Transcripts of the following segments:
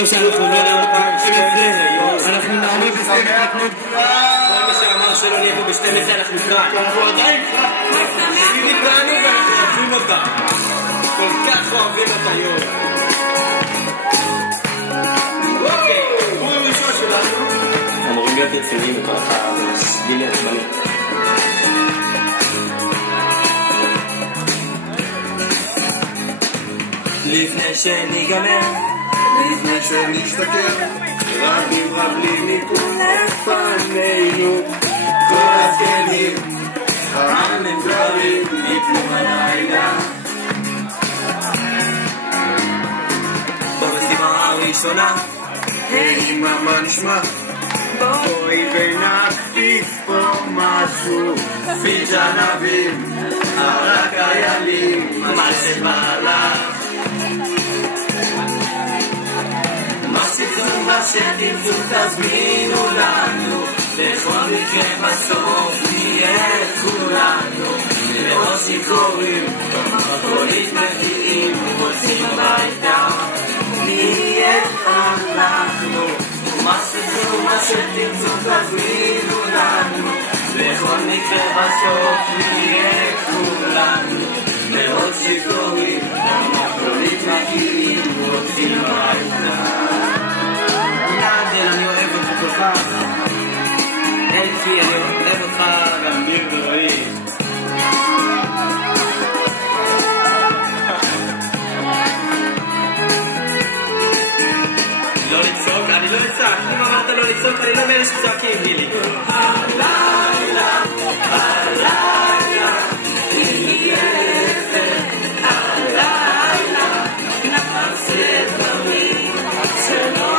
או שאנחנו לא אנחנו נעמוד ב-12. כל מי שאמר שלא נהיה פה ב-12 אנחנו נקרא. אנחנו עדיין נקראנו ואנחנו אוהבים אותה. כל כך אוהבים אותה יום. אוקיי, הוא הראשון שלנו. אמורים להיות רציניים וכל אחד גילי עצבני. לפני שניגמר, לפני שנשתכר, רבים רבים יקרו לפנינו, כל הזקנים המבוגרים יקרו בלילה. במשימה הראשונה, היי מה נשמע? בואי ונקפיץ פה משהו, פיג'נבים, רק חיילים, מה שבלך. מה שתרצו תזמינו לנו, בכל מקרה בסוף נהיה כולנו. מאוד שיכורים, פוליט מגיעים, רוצים הביתה, נהיה אנחנו. מה שתרצו תזמינו לנו, בכל מקרה בסוף נהיה כולנו. מאוד שיכורים, פוליט מגיעים, רוצים הביתה. אני אוהב אותך כל כך. אלפי, אני אוהב אותך גמביר ורועי. לא לצעוק, אני לא אצעק. אם אמרת לא לצעוק, אני לא מאלה שצועקים, גילי. הלילה, הלילה, תהיה יפה. הלילה, נעשה דברים שלא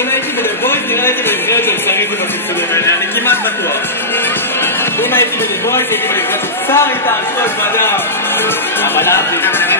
אם הייתי בדבויס, נראה הייתי בנבחרת של שריתי בספסודים האלה, אני כמעט בטוח. אם הייתי בדבויס, הייתי בנבחרת של שריתה, שטות בדם. אבל אהבתי.